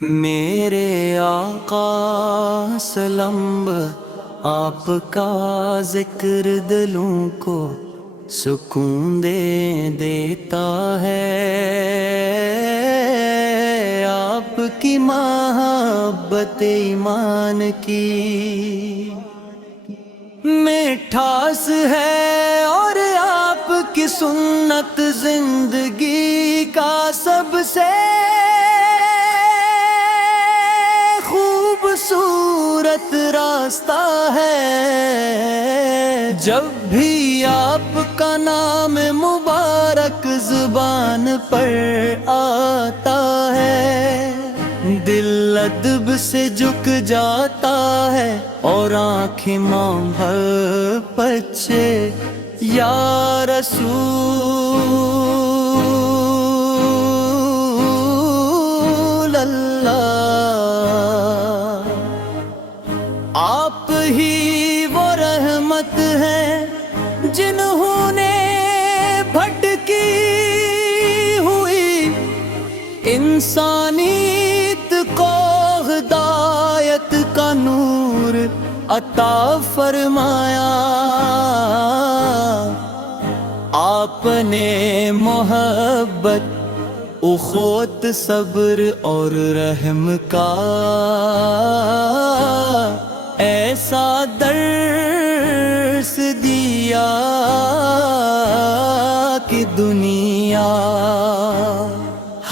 میرے آقا سلام آپ کا ذکر دلوں کو سکون دیتا ہے، آپ کی محبت ایمان کی مٹھاس ہے، اور آپ کی سنت زندگی کا سب سے خوبصورت راستہ ہے۔ جب بھی آپ کا نام مبارک زبان پر آتا ہے، دل ادب سے جھک جاتا ہے اور آنکھیں محبت سے یا رسول اللہ، آپ ہی وہ رحمت ہیں جنہوں نے بھٹکی ہوئی انسانیت کو ہدایت کا نور عطا فرمایا۔ آپ نے محبت، اخوت، صبر اور رحم کا ایسا درس دیا کہ دنیا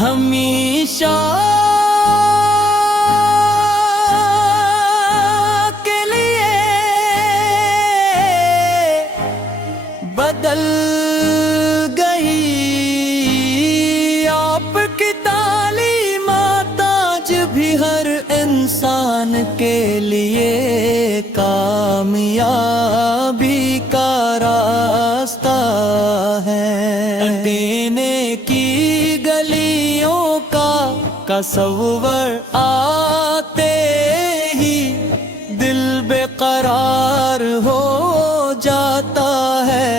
ہمیشہ کے لیے بدل گئی۔ آپ کی تعلیمات آج بھی ہر انسان کے لیے کامیابی کا راستہ ہے۔ دینے کی گلیوں کا تصور آتے ہی دل بے قرار ہو جاتا ہے۔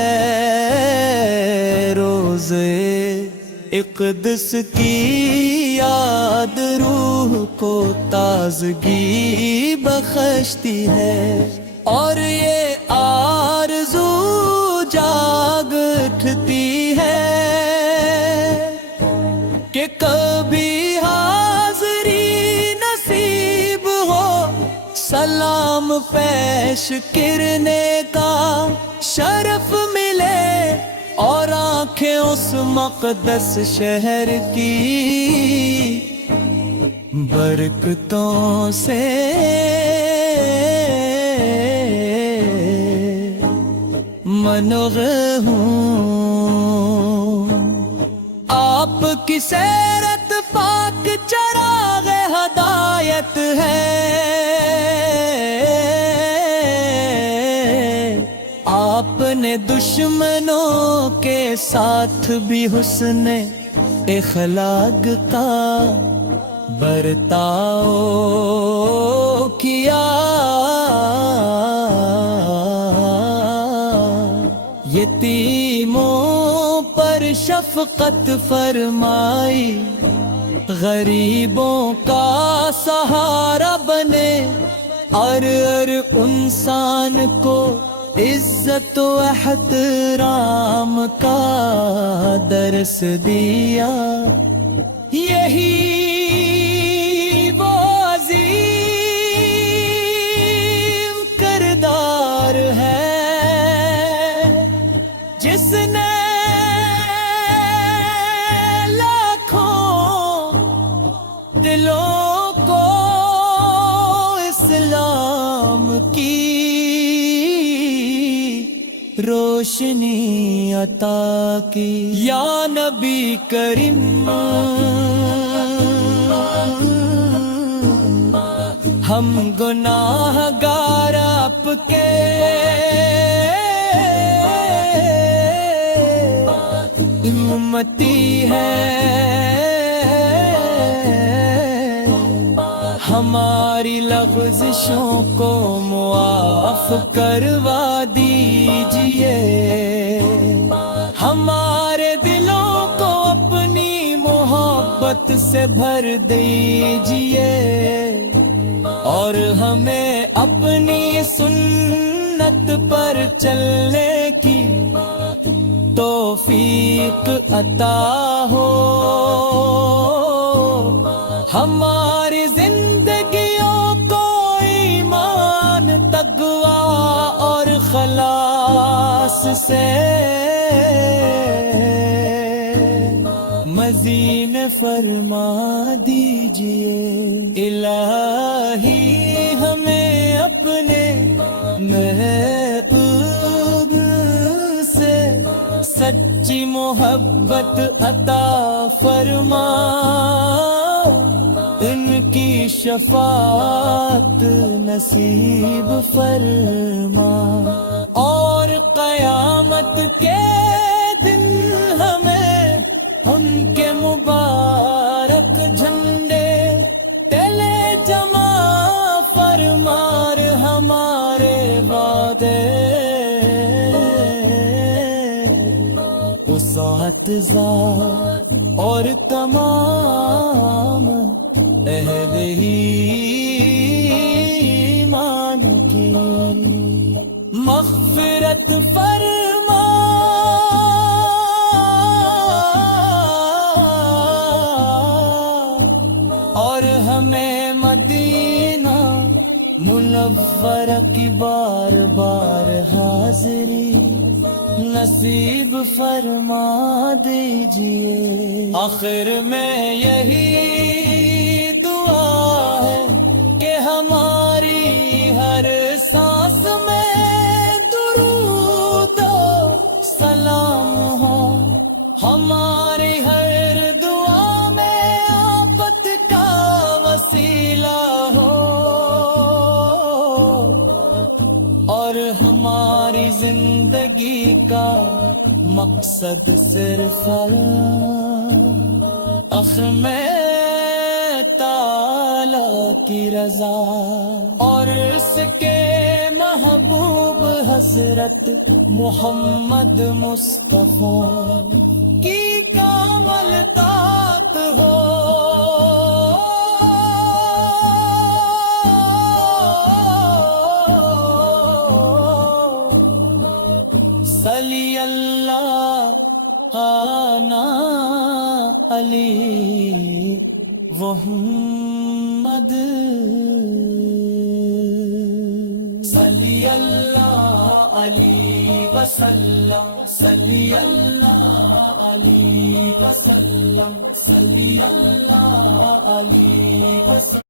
روزے اقدس کی یاد روح کو تازگی بخشتی ہے، اور یہ آرزو جاگ اٹھتی ہے کہ کبھی حاضری نصیب ہو، سلام پیش کرنے کا شرف ملے، اور آنکھیں اس مقدس شہر کی برکتوں سے منغ ہوں۔ آپ کی سیرت پاک چراغ ہدایت ہے، آپ نے دشمنوں کے ساتھ بھی حسن اخلاق کا برتاؤ کیا۔ یتیموں پر شفقت فرمائی، غریبوں کا سہارا بنے، ہر انسان کو عزت و احترام کا درس دیا۔ یہی وہ عظیم کردار ہے جس نے لاکھوں دلوں کو اسلام کی روشنی عطا کی۔ یا نبی کریم، ہم گناہ گار آپ کے امتی ہیں، ہماری لغزشوں کو معاف کروا دیجئے، ہمارے دلوں کو اپنی محبت سے بھر دیجئے اور ہمیں اپنی سنت پر چلنے کی توفیق عطا ہو. ہماری زندگیوں کو ایمان، تقویٰ اور خلاص سے مزین فرما دیجئے. الہی ہمیں اپنے محبوب سے سچی محبت عطا فرما. ان کی شفاعت نصیب فرما اور قیامت کے دن ہمیں ان کے مبارک جھنڈے تلے جمع فرمار. ہمارے وعدے وسعت ذات اور تمام اہل ایمان کی مغفرت فرما. اور ہمیں مدینہ منورہ کی بار بار حاضری نصیب فرما دیجئے. آخر میں یہی دعا ہے کہ ہماری ہر سانس میں درود و سلام ہو. ہماری ہر دعا میں آفت کا وسیلہ ہو اور ہماری زندگی کا مقصد صرف میں تعالی کی رضا اور اس کے محبوب حضرت محمد مصطفیٰ کی کامل طاعت ہو. صلی اللہ آنا علی محمد. صلی اللہ علیہ وسلم. صلی اللہ علیہ وسلم. صلی اللہ علیہ وسلم.